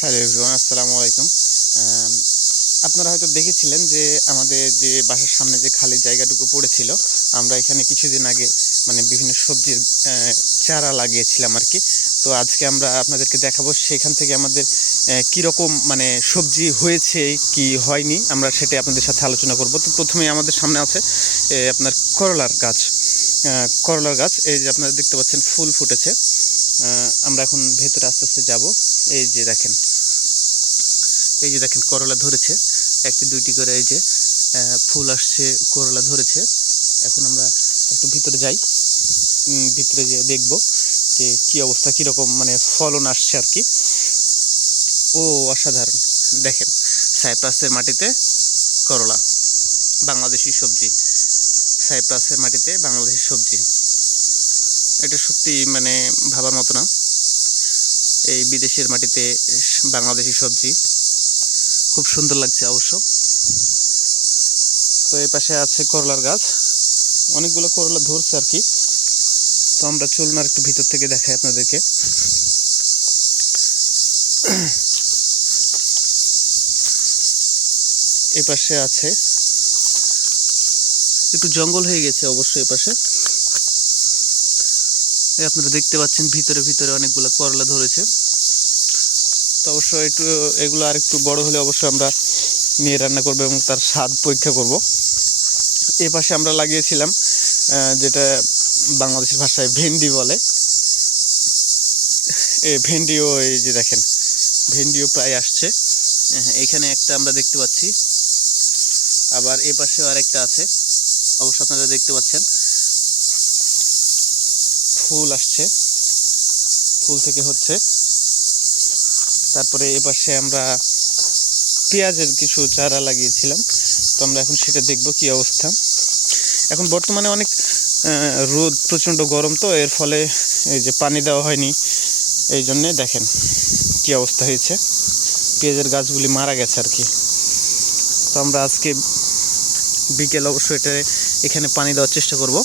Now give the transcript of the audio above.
Hello everyone আসসালামু আলাইকুম। আপনারা হয়তো দেখেছিলেন যে আমাদের যে বাসার সামনে যে খালি জায়গাটুকু পড়েছিল, আমরা এখানে কিছুদিন আগে মানে বিভিন্ন সবজির চারা লাগিয়েছিলাম আর কি তো আজকে আমরা আপনাদেরকে দেখাবো সেখান থেকে আমাদের কীরকম মানে সবজি হয়েছে, কি হয়নি, আমরা সেটাই আপনাদের সাথে আলোচনা করব। তো প্রথমেই আমাদের সামনে আছে আপনার করলার গাছ। করলার গাছ, এই যে আপনারা দেখতে পাচ্ছেন, ফুল ফুটেছে। আমরা এখন ভেতরে আস্তে আস্তে যাব। এই যে দেখেন। এই যে দেখেন করলা ধরেছে। একটি, দুইটি করে এই যে ফুল আসছে, করলা ধরেছে। এখন আমরা একটু ভিতরে যাই। ভিতরে যেয়ে দেখব যে কি অবস্থা, কীরকম মানে ফলন আসছে আর কি। ও, অসাধারণ। দেখেন, সাইপ্রাসের মাটিতে করলা, বাংলাদেশি সবজি। সাইপ্রাসের মাটিতে বাংলাদেশি সবজি। এটা সত্যি মানে ভাবার মতো না। এই বিদেশের মাটিতে বাংলাদেশি সবজি। খুব সুন্দর লাগছে অবশ্য। তো এই পাশে আছে করলার গাছ। অনেকগুলো করলা ধরছে আর কি। তো আমরা চলুন আর একটু ভিতর থেকে দেখাই আপনাদেরকে। এই পাশে আছে। একটু জঙ্গল হয়ে গেছে অবশ্যই এই পাশে। আপনারা দেখতে পাচ্ছেন ভিতরে ভিতরে অনেকগুলো করলা ধরেছে। তো অবশ্যই একটু এগুলো আর একটু বড় হলে অবশ্যই আমরা নিয়ে রান্না করব এবং তার স্বাদ পরীক্ষা করব। এই পাশে আমরা লাগিয়েছিলাম যেটা বাংলাদেশের ভাষায় ভেন্ডি বলে। এ ভেন্ডিও, এই যে দেখেন, ভেন্ডিও প্রায় আসছে। এখানে একটা আমরা দেখতে পাচ্ছি। আবার এ পাশেও আরেকটা আছে। অবশ্য আপনারা দেখতে পাচ্ছেন ফুল আসছে। ফুল থেকে হচ্ছে। তারপরে এ পাশে আমরা পেঁয়াজের কিছু চারা লাগিয়েছিলাম। তো আমরা এখন সেটা দেখব কি অবস্থা। এখন বর্তমানে অনেক রোদ, প্রচণ্ড গরম তো, এর ফলে এই যে পানি দেওয়া হয়নি, এই জন্যে দেখেন কি অবস্থা হয়েছে। পেঁয়াজের গাছগুলি মারা গেছে আর কি। তো আমরা আজকে বিকেল অবশ্যই এটা এখানে পানি দেওয়ার চেষ্টা করব।